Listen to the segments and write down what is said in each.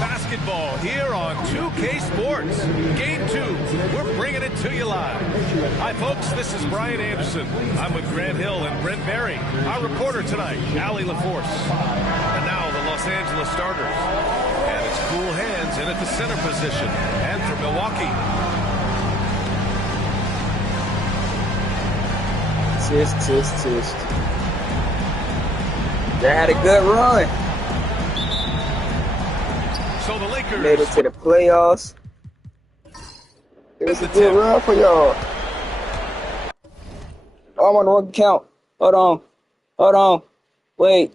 basketball here on 2K Sports. Game 2, we're bringing it to you live. Hi, folks, this is Brian Anderson. I'm with Grant Hill and Brent Berry. Our reporter tonight, Allie LaForce. And now the Los Angeles starters. And it's Cool Hands in at the center position. And for Milwaukee. Tisk. They had a good run. So the Lakers made it to the playoffs. It was a good run for y'all. Oh, I'm on the wrong count. Hold on. Wait.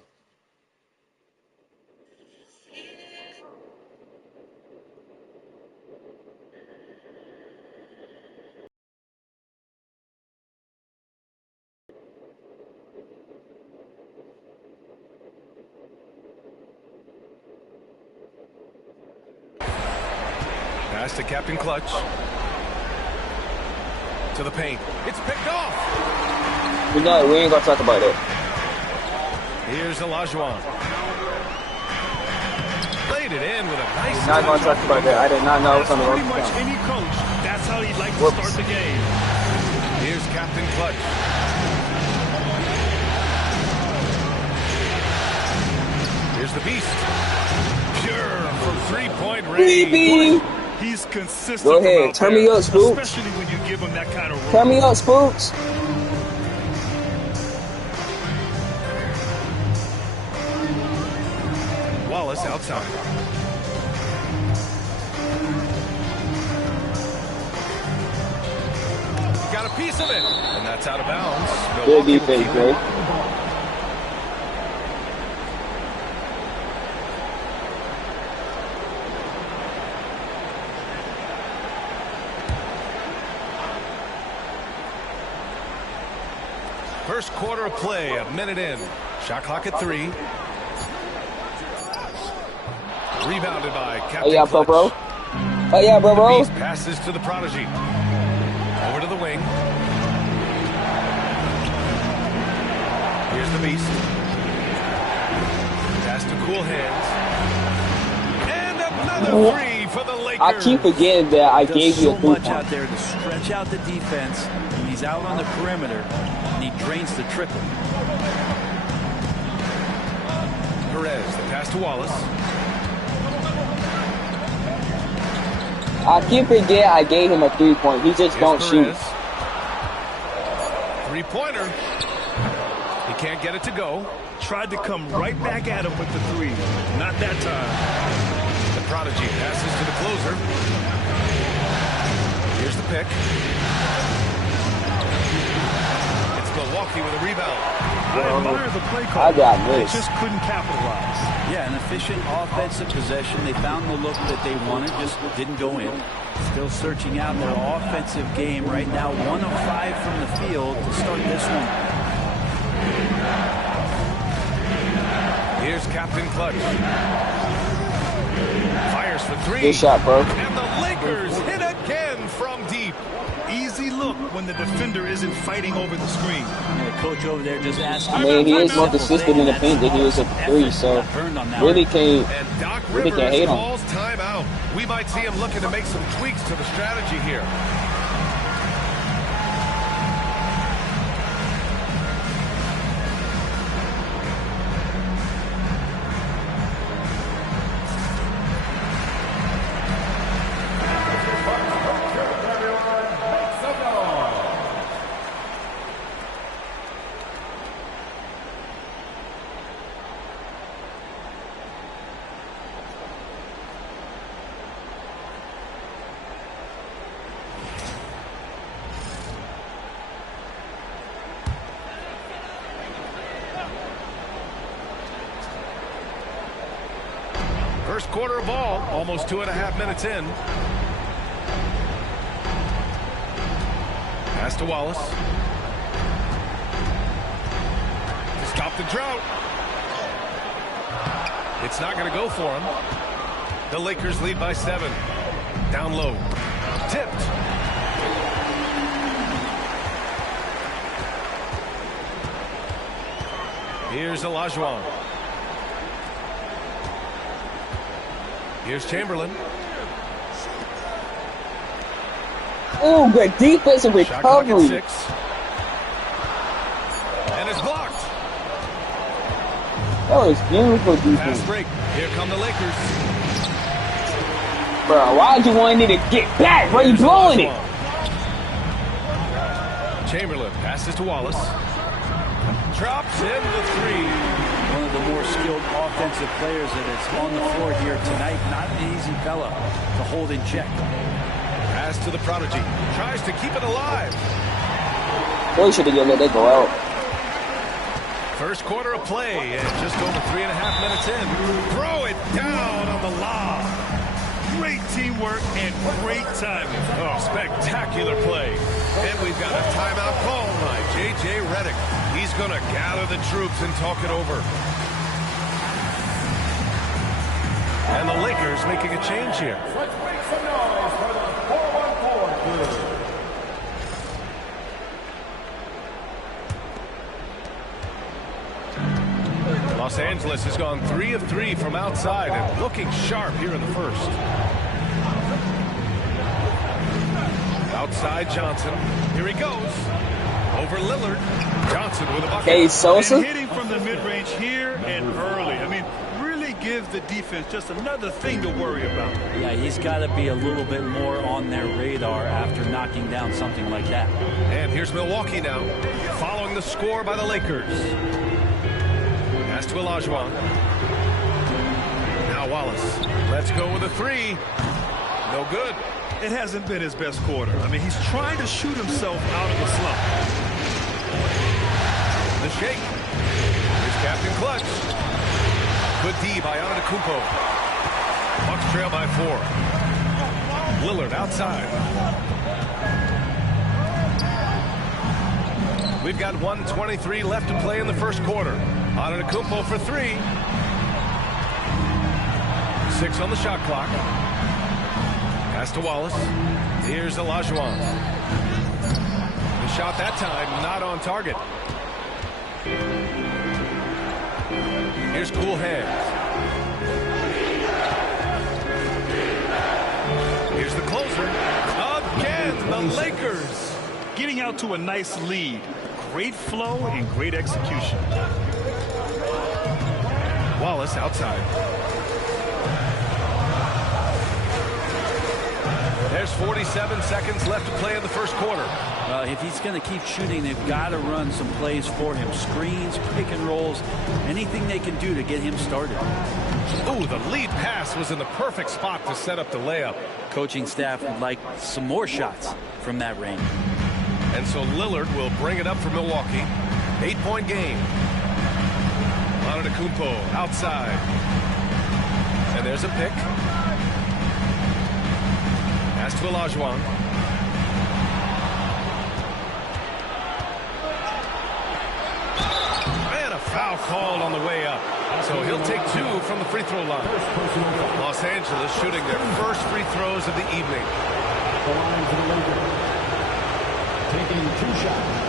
Pass to Captain Clutch. To the paint. It's picked off. We ain't gonna talk about it. Here's Olajuwon. Laid it in with a nice. We're not gonna talk about that. I did not know it was on the Pretty wrong much count. any coach, that's how he'd like to start the game. Here's Captain Clutch. Here's the Beast. Pure from three-point range. He's consistent. Go ahead, turn me up, Spooks. Especially when you give him that kind of room. Turn me up, Spooks. Wallace outside. He got a piece of it, and that's out of bounds. Good defense, Greg. First quarter of play, a minute in. Shot clock at 3. Rebounded by Captain Oh yeah, Clutch. bro. Oh yeah, bro. The Beast passes to the Prodigy. Over to the wing. Here's the Beast. Pass to Cool Hands. And another three for the Lakers. I keep forgetting that I gave you a so three-point. much out there to stretch out the defense. He's out on the perimeter, and he drains the triple. Perez, the pass to Wallace. I keep forgetting I gave him a three-point. He just don't shoot. Three-pointer. He can't get it to go. Tried to come right back at him with the three. Not that time. The Prodigy passes to the closer. Here's the pick. It's Milwaukee with a rebound. I admire the play call. I got They this. just couldn't capitalize. Yeah, an efficient offensive possession. They found the look that they wanted, just didn't go in. Still searching out their offensive game right now. 1 of 5 from the field to start this one. Here's Captain Clutch. Fires for 3. Good shot, bro. And the Lakers hit again from deep. Easy look when the defender isn't fighting over the screen. And the coach over there just asked. I mean, he is more consistent in the paint than he was at the 3, so really can't And Doc hate Rivers him. calls timeout. We might see him looking to make some tweaks to the strategy here. First quarter of ball, almost 2.5 minutes in. Pass to Wallace. To stop the drought. It's not going to go for him. The Lakers lead by 7. Down low. Tipped. Here's Olajuwon. Here's Chamberlain. Ooh, good defensive Shot clock at recovery. 6. And it's blocked. That was beautiful Fast defense. break. Here come the Lakers. Bro, why'd you want me to get back? Bro, you blowing it. Chamberlain passes to Wallace. Drops in the 3. One of the more skilled offensive players that is on the floor here tonight. Not an easy fella to hold in check. Pass to the prodigy. Tries to keep it alive. Boy, should have let that go out. First quarter of play, and just over 3.5 minutes in. Throw it down on the lob. Great teamwork and great timing. Oh, spectacular play. And we've got a timeout call by J.J. Redick. He's going to gather the troops and talk it over. And the Lakers making a change here. Los Angeles has gone 3 of 3 from outside and looking sharp here in the first. Outside Johnson. Here he goes. Over Lillard. Johnson with a bucket. Hey, Sosa. And hitting from the mid-range here and early. I mean, really gives the defense just another thing to worry about. Yeah, he's got to be a little bit more on their radar after knocking down something like that. And here's Milwaukee now, following the score by the Lakers. Pass to Olajuwon. Now Wallace. Let's go with a 3. No good. It hasn't been his best quarter. I mean, he's trying to shoot himself out of a slump. The shake. Here's Captain Clutch. Good D by Antetokounmpo. Bucks trail by 4. Lillard outside. We've got 1:23 left to play in the first quarter. Antetokounmpo for 3. 6 on the shot clock. Pass to Wallace. Here's Olajuwon. The shot that time not on target. Here's Cool Hands. Here's the closer. Again, the Lakers. Getting out to a nice lead. Great flow and great execution. Wallace outside. There's 47 seconds left to play in the first quarter. If he's going to keep shooting, they've got to run some plays for him. Screens, pick and rolls, anything they can do to get him started. Ooh, the lead pass was in the perfect spot to set up the layup. Coaching staff would like some more shots from that range. And so Lillard will bring it up for Milwaukee. 8-point game. Antetokounmpo outside. And there's a pick. Pass to Olajuwon. And a foul called on the way up. So he'll take 2 from the free throw line. Los Angeles shooting their first free throws of the evening. The line for the Lakers. Taking 2 shots.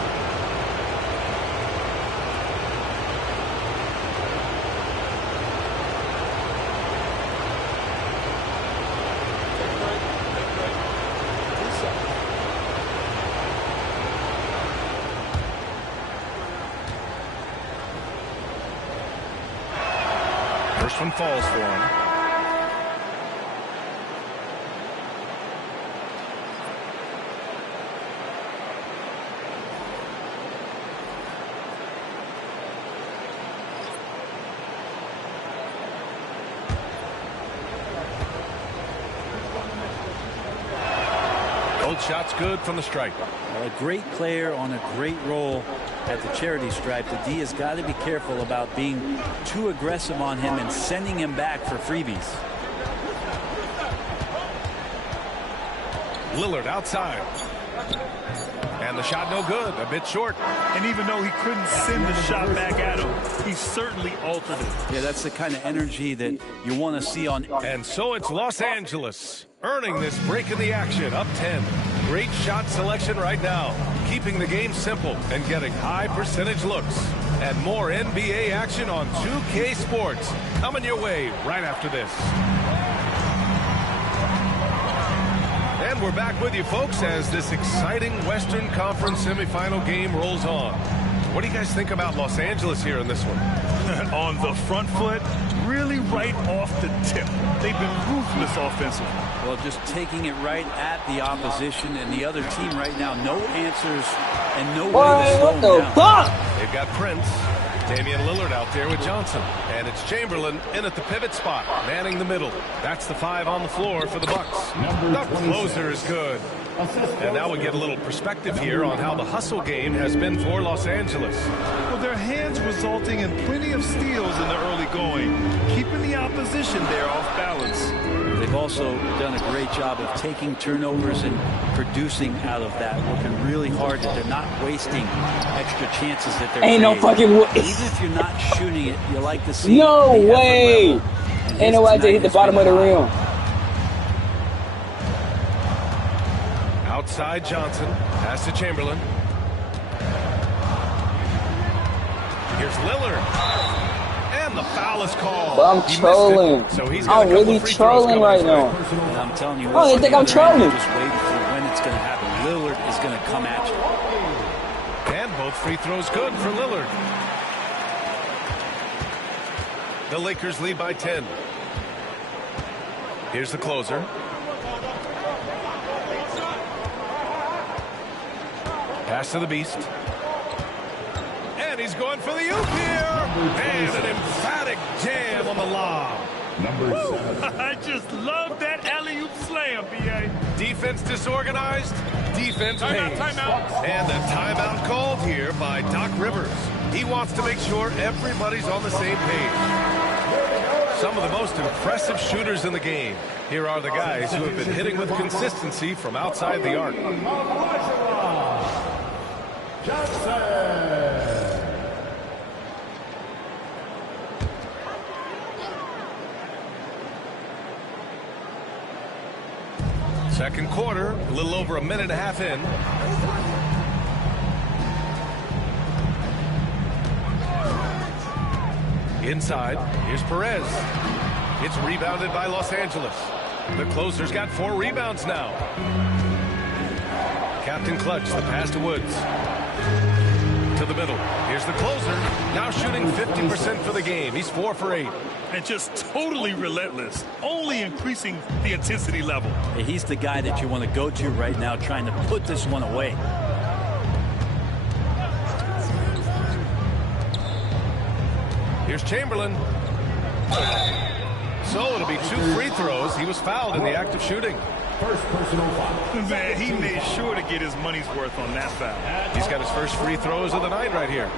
First one falls for him. Both shots good from the stripe. A great player on a great role at the charity stripe. The D has got to be careful about being too aggressive on him and sending him back for freebies. Lillard outside. And the shot no good, a bit short. And even though he couldn't send the shot back at him, he certainly altered it. Yeah, that's the kind of energy that you want to see on. And so it's Los Angeles earning this break in the action, up 10. Great shot selection right now, keeping the game simple and getting high percentage looks. And more NBA action on 2K Sports coming your way right after this. And we're back with you, folks, as this exciting Western Conference semifinal game rolls on. What do you guys think about Los Angeles here in this one? On the front foot, really right off the tip. They've been ruthless offensively. Well, just taking it right at the opposition and the other team right now. No answers and no way to slow What them the down. fuck? They've got Prince, Damian Lillard out there with Johnson. And it's Chamberlain in at the pivot spot, manning the middle. That's the 5 on the floor for the Bucks. The closer is good. And now we get a little perspective here on how the hustle game has been for Los Angeles. Well, their hands resulting in plenty of steals in the early going, keeping the opposition there off balance. They've also done a great job of taking turnovers and producing out of that, working really hard that they're not wasting extra chances that they're Ain't no creating. fucking way. Even if you're not shooting it, you like to see No the effort way. level. And Ain't no way to hit the has bottom of been the high. rim. Outside Johnson, pass to Chamberlain. Here's Lillard. And the foul is called. But I'm He missed it, trolling. so he's got a I'm couple really free throws trolling coming right his way. now. And I'm telling you, Oh, what's they on think the I'm other end, trolling. just waiting for when it's going to happen. Lillard is going to come at you. And both free throws good for Lillard. The Lakers lead by 10. Here's the closer. Pass to the Beast. And he's going for the oop here. And an emphatic jam on the lob. I just love that alley-oop slam, B.A. Defense disorganized. Defense pays. Timeout. And a timeout called here by Doc Rivers. He wants to make sure everybody's on the same page. Some of the most impressive shooters in the game. Here are the guys who have been hitting with consistency from outside the arc. Second quarter, a little over a minute and a half in. Inside, here's Perez. It's rebounded by Los Angeles. The closer's got 4 rebounds now. Captain Clutch, the pass to Woods. To the middle. Here's the closer. Now shooting 50% for the game. He's 4 for 8. And just totally relentless, only increasing the intensity level. He's the guy that you want to go to right now, trying to put this one away. Here's Chamberlain. So it'll be 2 free throws. He was fouled in the act of shooting. First personal foul. Man, he made sure to get his money's worth on that foul. He's got his first free throws of the night right here.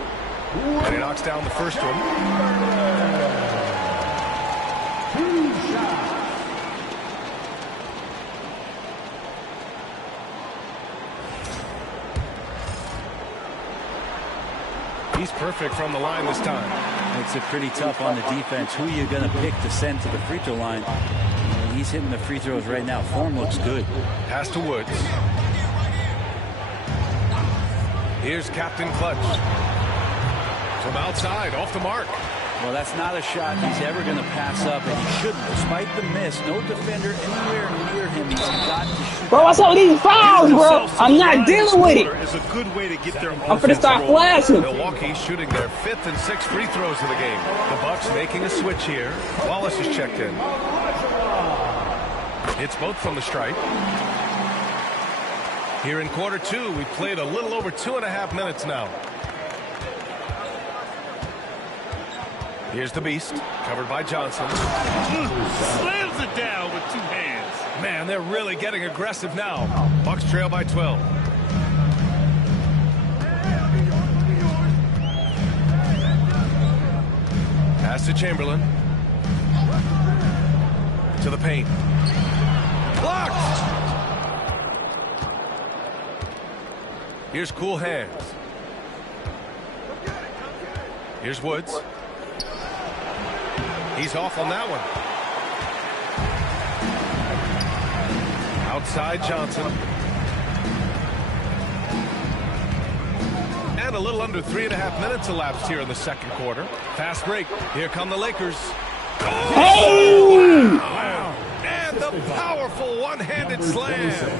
And he knocks down the first one. He's perfect from the line this time. It's a pretty tough on the defense. Who are you going to pick to send to the free throw line? He's hitting the free throws right now. Form looks good. Pass to Woods. Here's Captain Clutch. From outside, off the mark. Well, that's not a shot he's ever going to pass up, and he shouldn't. Despite the miss, no defender anywhere near him. He's got to shoot. Bro, what's up with these fouls, bro? I'm not dealing with it. Is a good way to get their I'm finna start flashing. Milwaukee shooting their 5th and 6th free throws of the game. The Bucks making a switch here. Wallace is checked in. It's both from the stripe. Here in quarter 2, we've played a little over 2.5 minutes now. Here's the Beast, covered by Johnson. Slams it down with 2 hands. Man, they're really getting aggressive now. Bucks trail by 12. Pass to Chamberlain. To the paint. Blocked! Here's cool hands. Here's Woods. He's off on that one. Outside Johnson. And a little under 3.5 minutes elapsed here in the second quarter. Fast break. Here come the Lakers. Hey! Wow. And the powerful one-handed slam.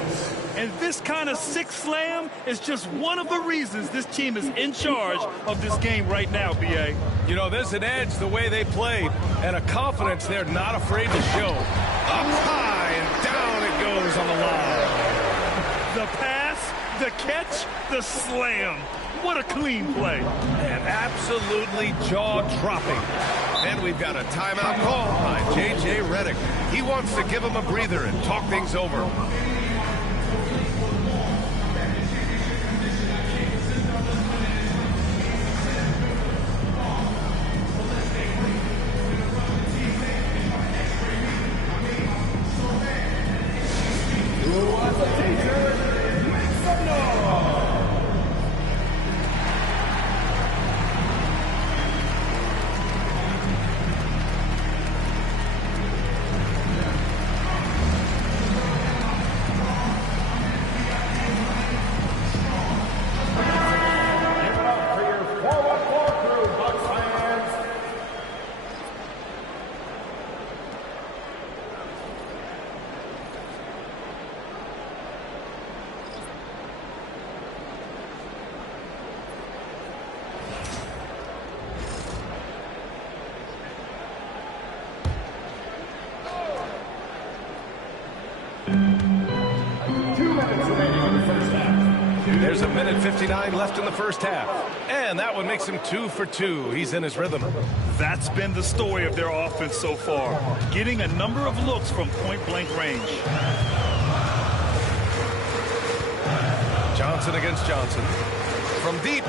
And this kind of sick slam is just one of the reasons this team is in charge of this game right now, B.A. You know, there's an edge the way they played and a confidence they're not afraid to show. Up high and down it goes on the line. The pass, the catch, the slam. What a clean play. And absolutely jaw-dropping. And we've got a timeout call by J.J. Redick. He wants to give him a breather and talk things over. There's a minute 59 left in the first half. And that one makes him 2 for 2. He's in his rhythm. That's been the story of their offense so far. Getting a number of looks from point-blank range. Johnson against Johnson. From deep.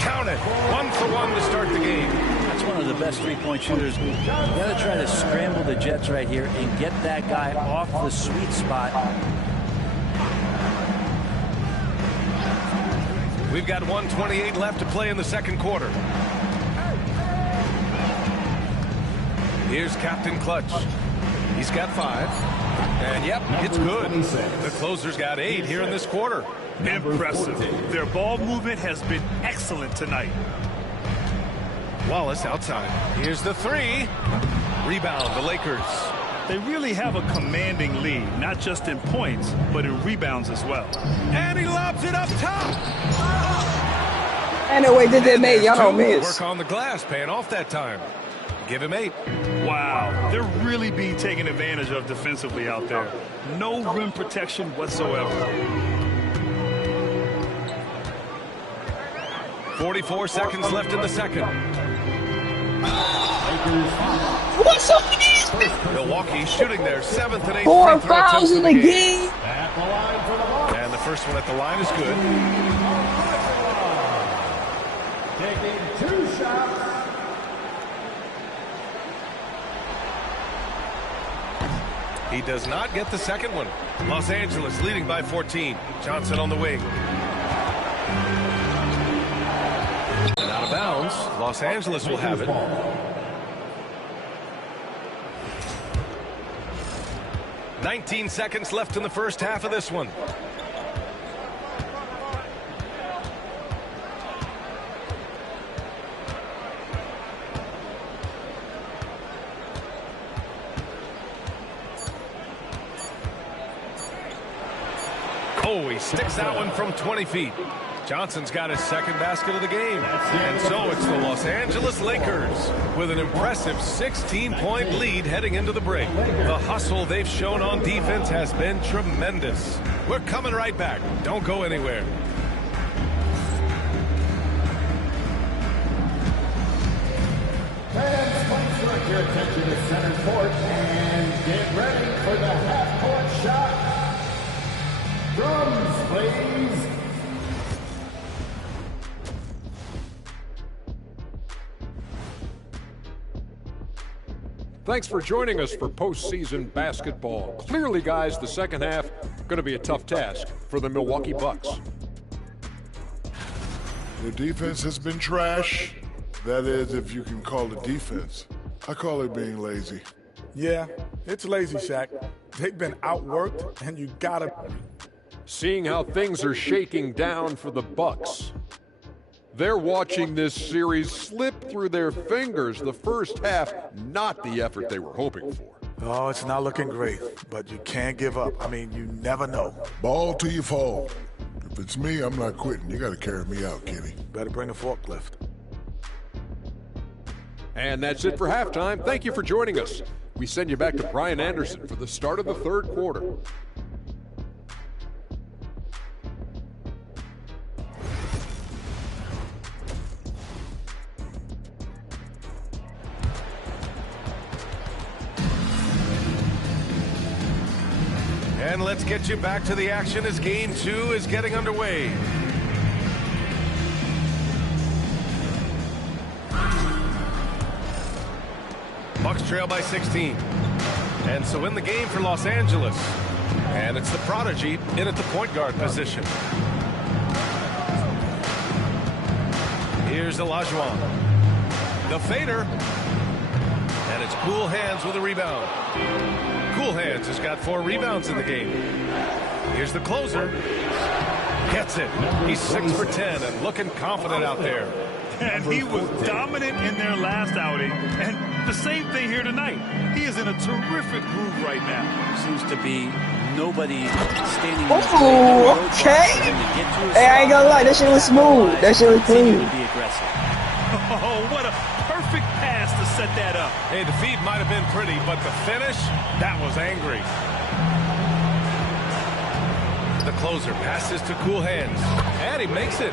Count it. 1 for 1 to start the game. That's one of the best three-point shooters. You got to try to scramble the Jets right here and get that guy off the sweet spot. We've got 1:28 left to play in the second quarter. Here's Captain Clutch. He's got 5. And, yep, it's good. The closer's got 8 here in this quarter. Impressive. Their ball movement has been excellent tonight. Wallace outside. Here's the 3. Rebound, the Lakers. They really have a commanding lead, not just in points, but in rebounds as well. And he lobs it up top. And the way did that mate, y'all don't miss. Work on the glass, paying off that time. Give him 8. Wow, they're really being taken advantage of defensively out there. No rim protection whatsoever. 44 seconds left in the second. What's up? Milwaukee shooting their 7th and 8th 4 free throw fouls attempts in the game. And the first one at the line is good. Taking 2 shots. He does not get the second one. Los Angeles leading by 14. Johnson on the wing. And out of bounds. Los Angeles will have it. "19 seconds left in the first half of this one. Oh, he sticks that one from 20 feet. Johnson's got his second basket of the game. And so it's the Los Angeles Lakers with an impressive 16-point lead heading into the break. The hustle they've shown on defense has been tremendous. We're coming right back. Don't go anywhere. Fans, please direct your attention to center court and get ready for the half-court shot. Drums, please. Thanks for joining us for postseason basketball. Clearly, guys, the second half going to be a tough task for the Milwaukee Bucks. The defense has been trash. That is, if you can call it defense. I call it being lazy. Yeah, it's lazy, Shaq. They've been outworked, and you gotta... Seeing how things are shaking down for the Bucks. They're watching this series slip through their fingers. The first half, not the effort they were hoping for. Oh, it's not looking great, but you can't give up. I mean, you never know. Ball till you fall. If it's me, I'm not quitting. You got to carry me out, Kenny. Better bring a forklift. And that's it for halftime. Thank you for joining us. We send you back to Brian Anderson for the start of the third quarter. And let's get you back to the action as game 2 is getting underway. Bucks trail by 16. And so in the game for Los Angeles. And it's the prodigy in at the point guard position. Here's Olajuwon. The fader. And it's Cool Hands with a rebound. Cool Hands has got 4 rebounds in the game. Here's the closer. Gets it. He's 6 for 10 and looking confident out there. And he was dominant in their last outing. And the same thing here tonight. He is in a terrific groove right now. Seems to be nobody standing. Oh, okay. Hey, I ain't gonna lie, that shit was smooth. That shit was clean. Be aggressive. Oh, what a perfect pass to set that up. Hey, the feed might have been pretty, but the finish, that was angry. The closer passes to Cool Hands. And he makes it.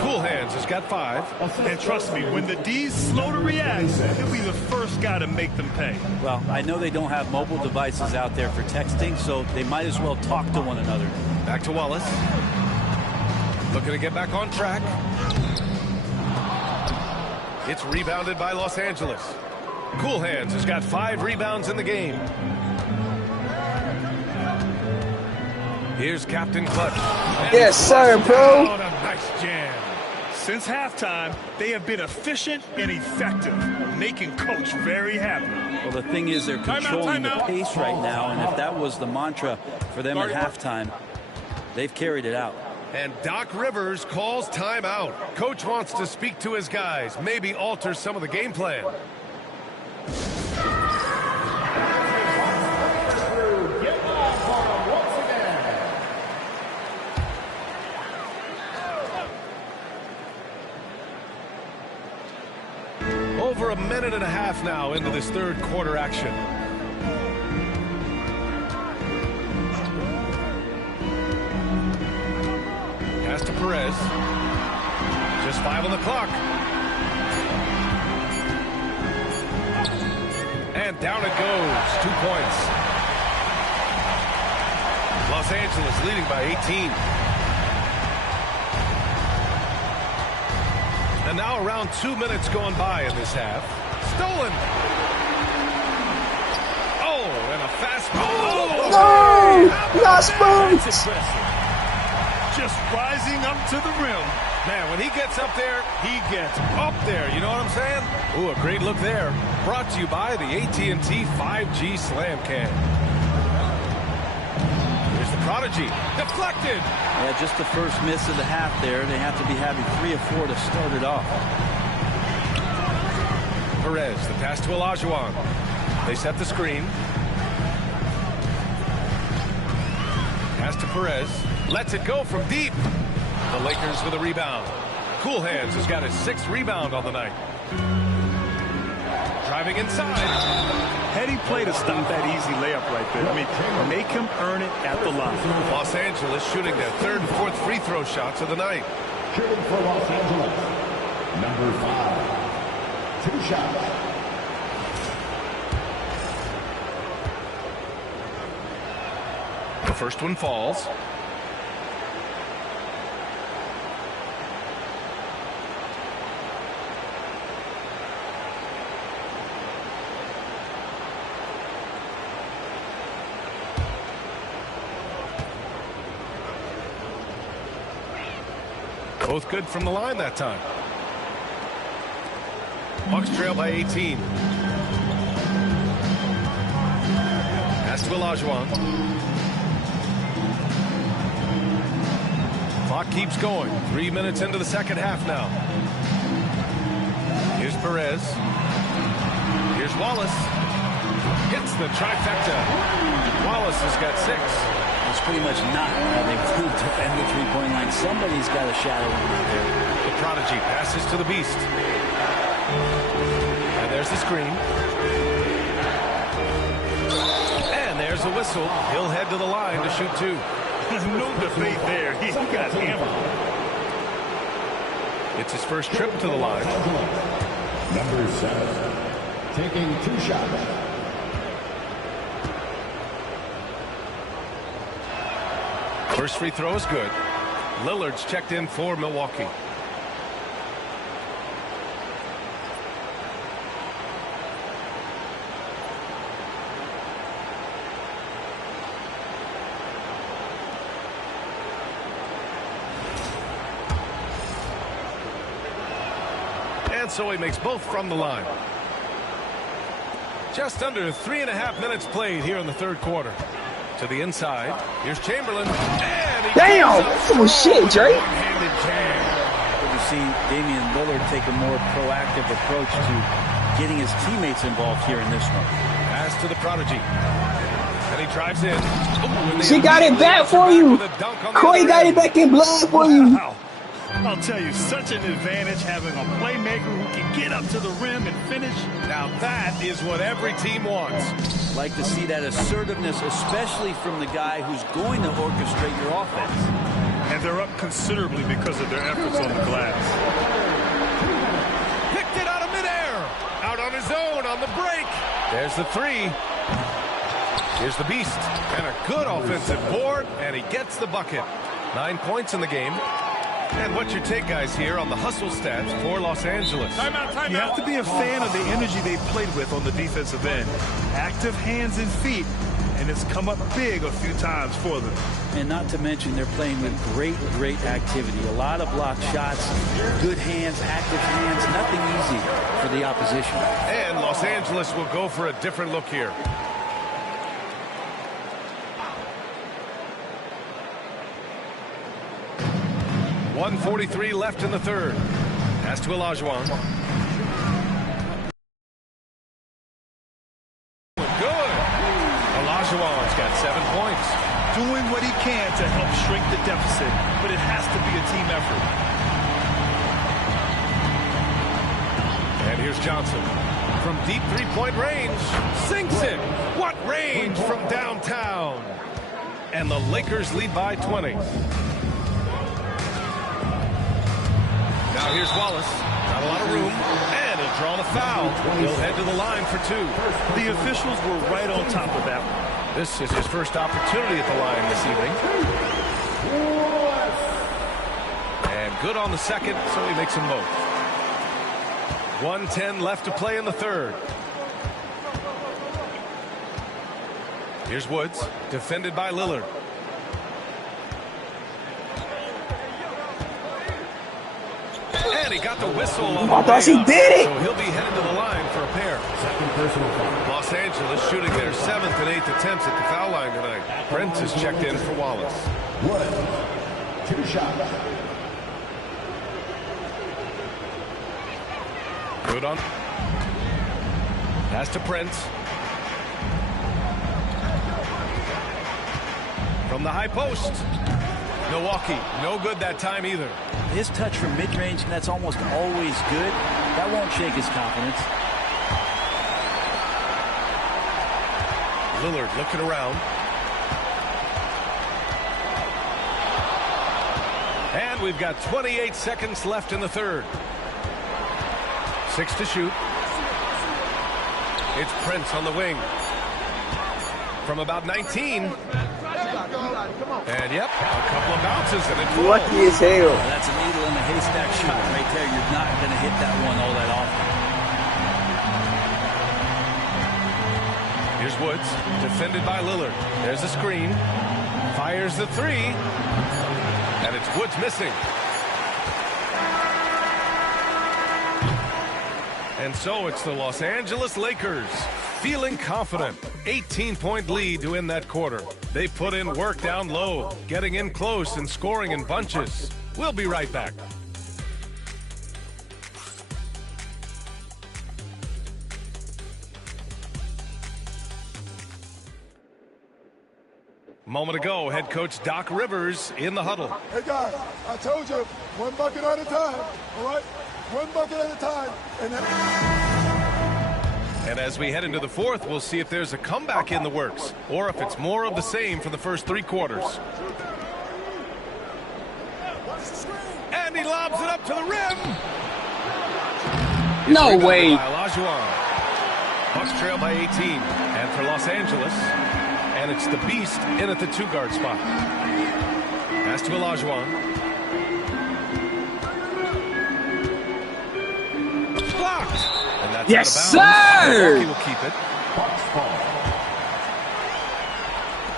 Cool Hands has got 5. And trust me, when the D's slow to react, he'll be the first guy to make them pay. Well, I know they don't have mobile devices out there for texting, so they might as well talk to one another. Back to Wallace. Looking to get back on track. It's rebounded by Los Angeles. Cool Hands has got 5 rebounds in the game. Here's Captain Clutch. Yes, sir, bro. Oh, a nice jam. Since halftime, they have been efficient and effective, making Coach very happy. Well, the thing is, they're controlling the pace right now, and if that was the mantra for them at halftime, they've carried it out. And Doc Rivers calls timeout. Coach wants to speak to his guys, maybe alter some of the game plan. Over a minute and a half now into this third quarter action. Pass to Perez. Just 5 on the clock. And down it goes. 2 points. Los Angeles leading by 18. And now around 2 minutes going by in this half. Stolen. Oh, and a fast ball. No! Not smooth! Just rising up to the rim. Man, when he gets up there, he gets up there. You know what I'm saying? Ooh, a great look there. Brought to you by the AT&T 5G Slam Cam. Here's the prodigy. Deflected. Yeah, just the first miss of the half there. They have to be having 3 or 4 to start it off. Perez, the pass to Olajuwon. They set the screen. Pass to Perez. Lets it go from deep. The Lakers with a rebound. Cool Hands has got his 6th rebound on the night. Driving inside. Heady play to stop that easy layup right there. I mean, make him earn it at the line. Los Angeles shooting their 3rd and 4th free throw shots of the night. Shooting for Los Angeles, number 5. 2 shots. The first one falls. Both good from the line that time. Bucks trail by 18. Pass to Olajuwon. Clock keeps going. 3 minutes into the second half now. Here's Perez. Here's Wallace. Hits the trifecta. Wallace has got 6. It's pretty much not how they want to defend the three-point line. Somebody's got a shadow in there. The prodigy passes to the beast. And there's the screen. And there's a whistle. He'll head to the line to shoot 2. No debate there. He got hammered. It's his first trip to the line. Number 7, taking 2 shots. First free throw is good. Lillard's checked in for Milwaukee. And so he makes both from the line. Just under 3.5 minutes played here in the third quarter. To the inside. Here's Chamberlain. And he Damn! Some shit, Drake. One-handed jam. We've seen Damian Lillard take a more proactive approach to getting his teammates involved here in this one. Pass to the prodigy. And he drives in. Ooh, She got it back for you. Corey got it back in blood for you. Wow. I'll tell you, such an advantage having a playmaker who can get up to the rim and finish. Now that is what every team wants. Like to see that assertiveness, especially from the guy who's going to orchestrate your offense. And they're up considerably because of their efforts on the glass. Picked it out of midair. Out on his own on the break. There's the 3. Here's the beast. And a good offensive board. And he gets the bucket. 9 points in the game. And what's your take, guys, here on the hustle stats for Los Angeles? You have to be a fan of the energy they played with on the defensive end. Active hands and feet, and it's come up big a few times for them. And not to mention, they're playing with great activity. A lot of blocked shots, good hands, active hands, nothing easy for the opposition. And Los Angeles will go for a different look here. .143 left in the third. Pass to Olajuwon. Good. Olajuwon's got 7 points. Doing what he can to help shrink the deficit, but it has to be a team effort. And here's Johnson. From deep three-point range. Sinks it. What range from downtown. And the Lakers lead by 20. Now here's Wallace. Not a lot of room. And he'll draw a foul. He'll head to the line for 2. The officials were right on top of that one. This is his first opportunity at the line this evening. And good on the second, so he makes them both. 1:10 left to play in the third. Here's Woods, defended by Lillard. And he got the whistle on the I thought she did it. So he'll be headed to the line for a pair. Los Angeles shooting their 7th and 8th attempts at the foul line tonight. Brent is checked in for Wallace. 2 shots. Good on. Pass to Prince. From the high post. Milwaukee, no good that time either. His touch from mid-range, that's almost always good. That won't shake his confidence. Lillard looking around. And we've got 28 seconds left in the third. 6 to shoot. It's Prince on the wing. From about 19. And yep, a couple of bounces and it falls. Lucky as hell. That's a needle in the haystack shot right there. You're not going to hit that one all that often. Here's Woods, defended by Lillard. There's a screen. Fires the 3. And it's Woods missing. And so it's the Los Angeles Lakers feeling confident. 18-point lead to win that quarter. They put in work down low, getting in close and scoring in bunches. We'll be right back. moment ago, head coach Doc Rivers in the huddle. Hey, guys, I told you, one bucket at a time, all right? One bucket at a time. And as we head into the fourth, we'll see if there's a comeback in the works or if it's more of the same for the first 3 quarters. And he lobs it up to the rim. No way. Bucks trail by 18. And for Los Angeles, and it's the Beast in at the 2-guard spot. Pass to Olajuwon. Blocked. And that's yes, out of bounds. sir. Milwaukee will keep it.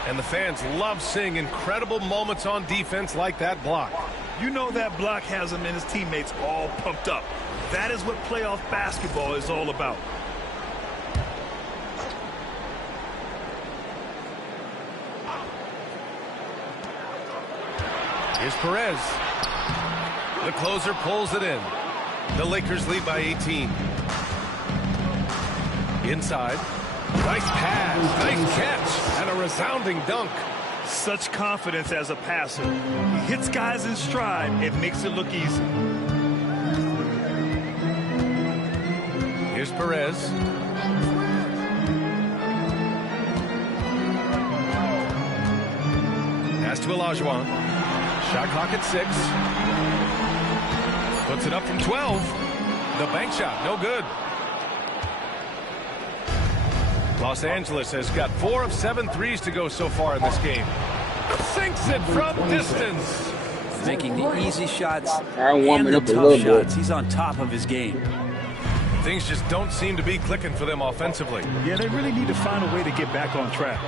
And the fans love seeing incredible moments on defense like that block. You know that block has him and his teammates all pumped up. That is what playoff basketball is all about. Here's Perez. The closer pulls it in. The Lakers lead by 18. Inside. Nice pass, nice catch, and a resounding dunk. Such confidence as a passer. He hits guys in stride. It makes it look easy. Here's Perez. Pass to Olajuwon. Shot clock at 6. Puts it up from 12. The bank shot, no good. Los Angeles has got 4 of 7 threes to go so far in this game. Sinks it from distance. Making the easy shots I'm warming and the up a tough little bit. shots. He's on top of his game. Things just don't seem to be clicking for them offensively. Yeah, they really need to find a way to get back on track.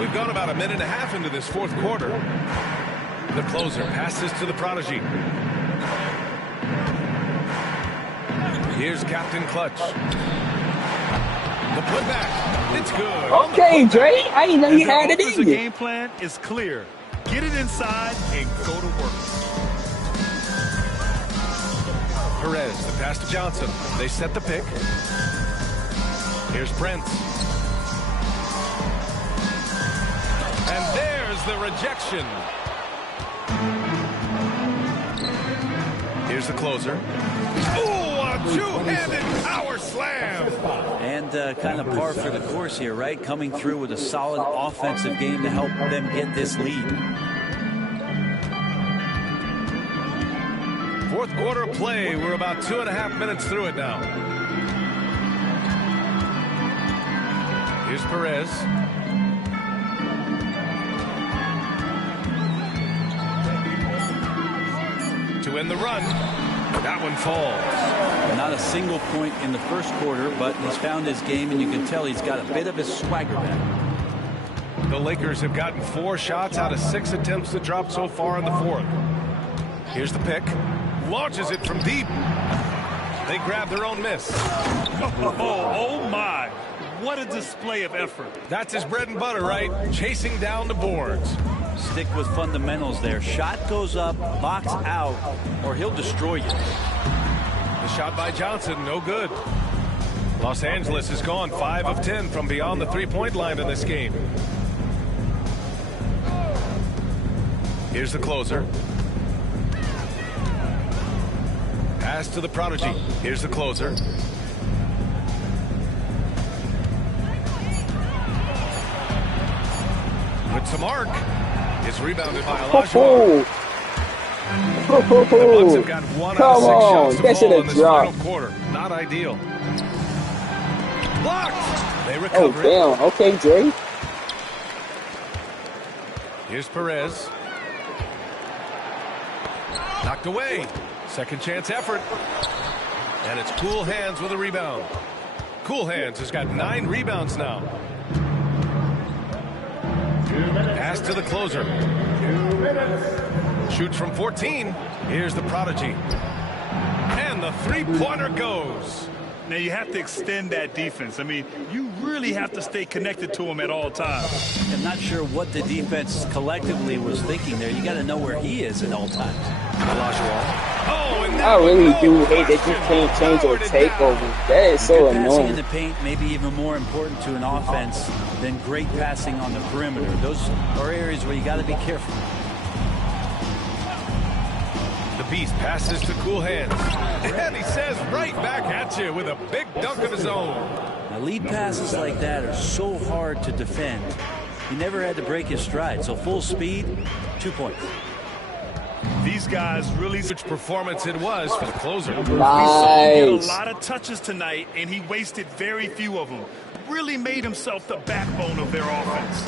We've gone about a minute and a half into this fourth quarter. The closer passes to the prodigy. Here's Captain Clutch. The putback. It's good. Okay, Dre. I didn't know you had it in The you. game plan is clear. Get it inside and go to work. Perez, the pass to Johnson. They set the pick. Here's Prince. And there's the rejection. Here's the closer. Ooh, a two-handed power slam. And kind of par for the course here, right? Coming through with a solid offensive game to help them get this lead. Fourth quarter play. We're about 2.5 minutes through it now. Here's Perez. To win the run. That one falls. Not a single point in the first quarter, but he's found his game, and you can tell he's got a bit of his swagger back. The Lakers have gotten 4 shots out of 6 attempts to drop so far in the fourth. Here's the pick. Launches it from deep. They grab their own miss. Oh my. What a display of effort. That's his bread and butter, right? Chasing down the boards. Stick with fundamentals there. Shot goes up, box out, or he'll destroy you. The shot by Johnson, no good. Los Angeles has gone 5 of 10 from beyond the three-point line in this game. Here's the closer. Pass to the prodigy. Here's the closer. Puts the mark. It's rebounded by Olajuwon. The Bucks have got 1 out of 6 shots to fall in this final quarter. Not ideal. Blocked. They recover. Oh, damn. Okay, Dre. Here's Perez. Knocked away. Second chance effort. And it's Cool Hands with a rebound. Cool Hands has got 9 rebounds now. Pass to the closer. Shoots from 14. Here's the prodigy. And the three-pointer goes. Now you have to extend that defense. I mean, you really have to stay connected to him at all times. I'm not sure what the defense collectively was thinking there. You got to know where he is at all times. Olajuwon. Oh, and I really do hate that you can't change your takeover. That is so Good passing in annoying. the paint may be even more important to an offense than great passing on the perimeter. Those are areas where you got to be careful. The Beast passes to Cool Hands. And he says right back at you with a big dunk of his own. Now, lead passes like that are so hard to defend. He never had to break his stride, so full speed, 2 points. These guys really Which performance it was for the closer. We saw him get Nice. a lot of touches tonight, and he wasted very few of them. Really made himself the backbone of their offense.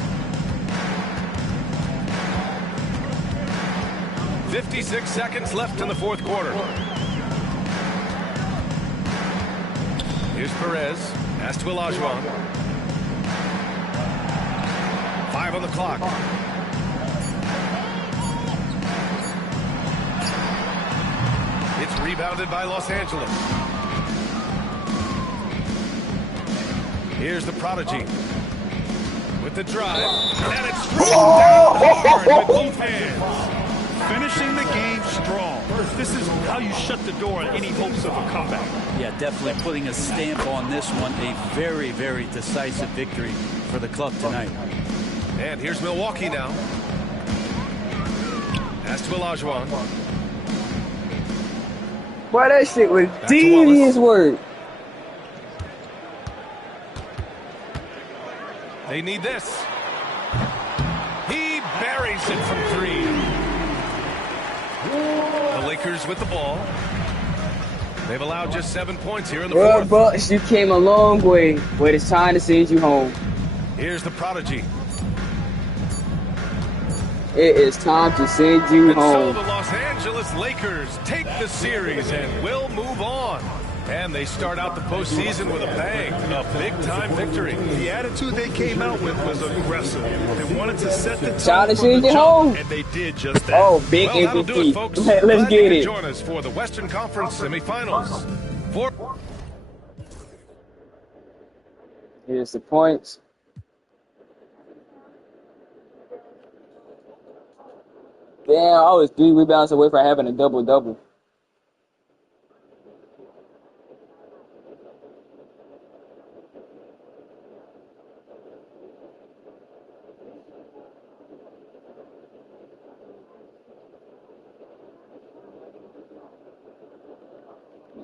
56 seconds left in the fourth quarter. Here's Perez. Pass to Olajuwon. 5 on the clock. It's rebounded by Los Angeles. Here's the Prodigy with the drive, and it's thrown down hard with both hands. Finishing the game strong. This is how you shut the door on any hopes of a comeback. Yeah, definitely putting a stamp on this one. A very, very decisive victory for the club tonight. And here's Milwaukee now. Pass to Olajuwon. Boy, that shit was to devious work. They need this. He buries it from 3. The Lakers with the ball. They've allowed just 7 points here in the Well, fourth. Bucks, you came a long way, but it's time to send you home. Here's the Prodigy. It is time to send you And so home. the Los Angeles Lakers take the series and will move on. And they start out the postseason with a bang. A big-time victory. The attitude they came out with was aggressive. They wanted to set the Try tone to from send the it jump, home. and they did just that. Oh, big Well, that'll do it, MVP. folks. Let's Glad you get could it. join us for the Western Conference semifinals. Here's the points. Damn, I was 3 rebounds away from having a double-double.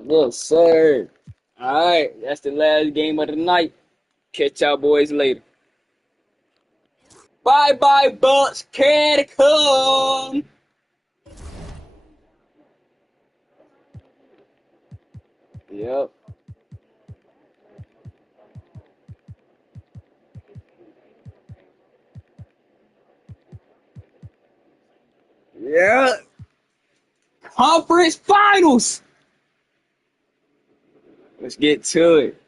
Yes, sir. All right, that's the last game of the night. Catch y'all boys later. Bye-bye, Bucks. Can come. Yep. Yeah. Conference finals. Let's get to it.